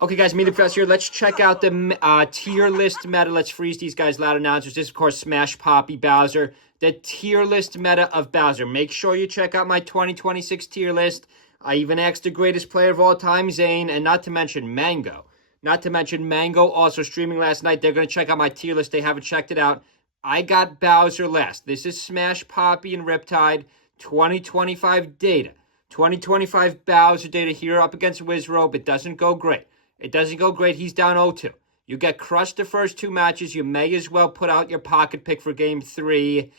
Okay, guys, me the professor here. Let's check out the tier list meta. Let's freeze these guys, loud announcers. This is, of course, Smash Poppy Bowser. The tier list meta of Bowser. Make sure you check out my 2026 tier list. I even asked the greatest player of all time, Zane, and not to mention Mango. Not to mention Mango also streaming last night. They're going to check out my tier list. They haven't checked it out. I got Bowser last. This is Smash Poppy and Riptide 2025 data. 2025 Bowser data here up against Wizrobe. It doesn't go great. It doesn't go great. He's down 0-2. You get crushed the first two matches. You may as well put out your pocket pick for game 3.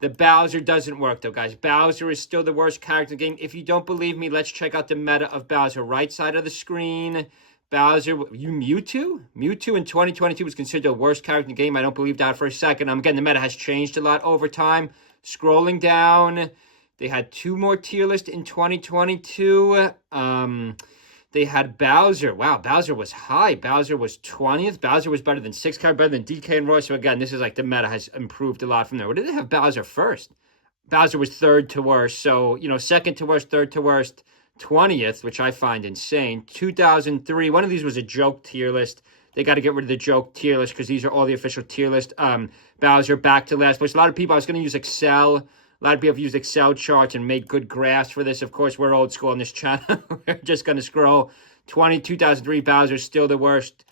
The Bowser doesn't work, though, guys. Bowser is still the worst character in the game. If you don't believe me, let's check out the meta of Bowser. Right side of the screen. Bowser, you Mewtwo? Mewtwo in 2022 was considered the worst character in the game. I don't believe that for a second. Again, the meta has changed a lot over time. Scrolling down, they had 2 more tier lists in 2022. They had Bowser. Wow, Bowser was high. Bowser was 20th. Bowser was better than 6 card, better than DK and Roy. So again, this is like the meta has improved a lot from there. What did they have Bowser first? Bowser was 3rd to worst. So, 2nd to worst, 3rd to worst, 20th, which I find insane. 2003, one of these was a joke tier list. They got to get rid of the joke tier list because these are all the official tier list. Bowser back to last place. A lot of people, I was going to use Excel. A lot of people have used Excel charts and made good graphs for this. Of course, we're old school on this channel. We're just going to scroll. 2003 Bowser still the worst.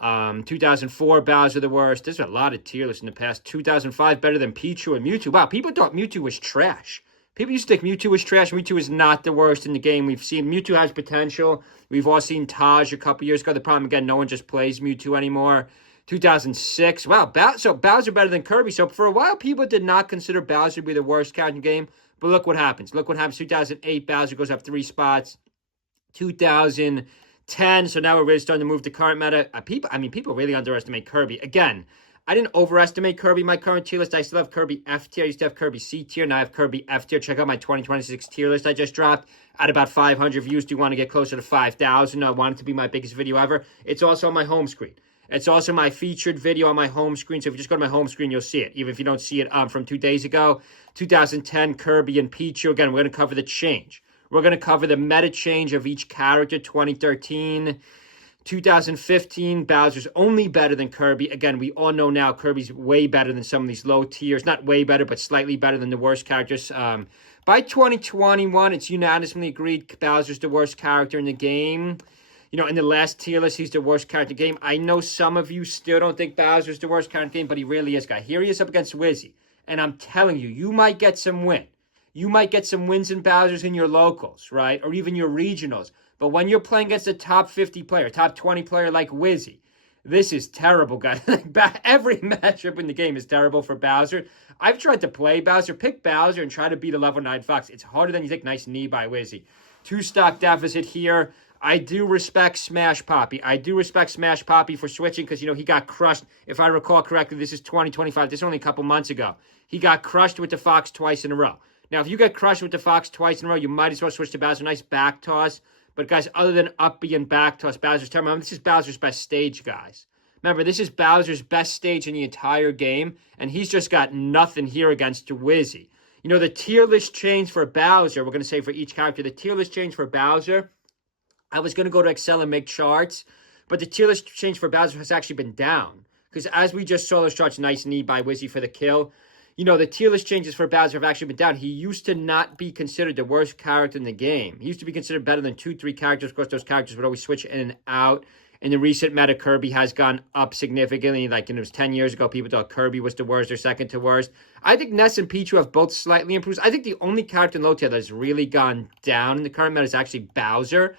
2004 Bowser the worst. There's a lot of tier lists in the past. 2005 better than Pichu and Mewtwo. Wow, people thought Mewtwo was trash. People used to think Mewtwo was trash. Mewtwo is not the worst in the game. We've seen Mewtwo has potential. We've all seen Taj a couple years ago. The problem, again, no one just plays Mewtwo anymore. 2006. Wow, so Bowser better than Kirby. So for a while, people did not consider Bowser to be the worst character in the game. But look what happens. Look what happens. 2008, Bowser goes up 3 spots. 2010. So now we're really starting to move to current meta. People really underestimate Kirby. Again, I didn't overestimate Kirby. My current tier list, I still have Kirby F tier. I used to have Kirby C tier. Now I have Kirby F tier. Check out my 2026 tier list I just dropped. At about 500 views. Do you want to get closer to 5,000? I want it to be my biggest video ever. It's also on my home screen. It's also my featured video on my home screen. So if you just go to my home screen, you'll see it. Even if you don't see it from 2 days ago. 2010, Kirby and Pichu. Again, we're going to cover the change. We're going to cover the meta change of each character. 2013, 2015, Bowser's only better than Kirby. Again, we all know now Kirby's way better than some of these low tiers. Not way better, but slightly better than the worst characters. By 2021, it's unanimously agreed Bowser's the worst character in the game. In the last tier list, he's the worst character in the game. I know some of you still don't think Bowser's the worst character in the game, but he really is, guy. Here he is up against Wizzy. And I'm telling you, you might get some win. You might get some wins in Bowser's in your locals, right? Or even your regionals. But when you're playing against a top 50 player, top 20 player like Wizzy, this is terrible, guys. Every matchup in the game is terrible for Bowser. I've tried to play Bowser, pick Bowser, and try to beat a level 9 Fox. It's harder than you think. Nice knee by Wizzy. 2 stock deficit here. I do respect Smash Poppy. I do respect Smash Poppy for switching because, he got crushed. If I recall correctly, this is 2025. This is only a couple months ago. He got crushed with the Fox twice in a row. Now, if you get crushed with the Fox twice in a row, you might as well switch to Bowser. Nice back toss. But, guys, other than up B and back toss, Bowser's terrible. Remember, this is Bowser's best stage, guys. Remember, this is Bowser's best stage in the entire game, and he's just got nothing here against Wizzy. The tier list change for Bowser, we're going to say for each character, the tier list change for Bowser, I was going to go to Excel and make charts, but the tier list change for Bowser has actually been down. Because as we just saw those charts, nice knee by Wizzy for the kill. The tier list changes for Bowser have actually been down. He used to not be considered the worst character in the game. He used to be considered better than 2-3 characters. Of course, those characters would always switch in and out. In the recent meta, Kirby has gone up significantly. Like, it was 10 years ago, people thought Kirby was the worst or second to worst. I think Ness and Pichu have both slightly improved. I think the only character in low tier that has really gone down in the current meta is actually Bowser.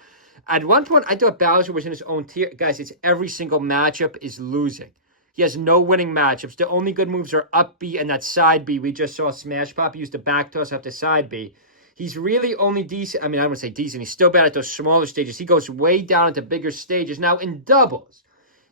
At one point, I thought Bowser was in his own tier. Guys, it's every single matchup is losing. He has no winning matchups. The only good moves are up B and that side B. We just saw Smash Pop use the back toss after side B. He's really only decent. I wouldn't say decent. He's still bad at those smaller stages. He goes way down into bigger stages. Now, in doubles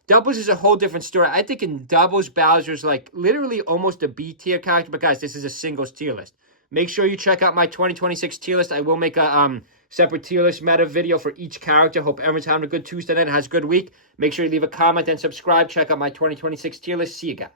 is a whole different story. I think in doubles, Bowser's like literally almost a B tier character. But, guys, this is a singles tier list. Make sure you check out my 2026 tier list. I will make a separate tier list meta video for each character. Hope everyone's having a good Tuesday night and has a good week. Make sure you leave a comment and subscribe. Check out my 2026 tier list. See you guys.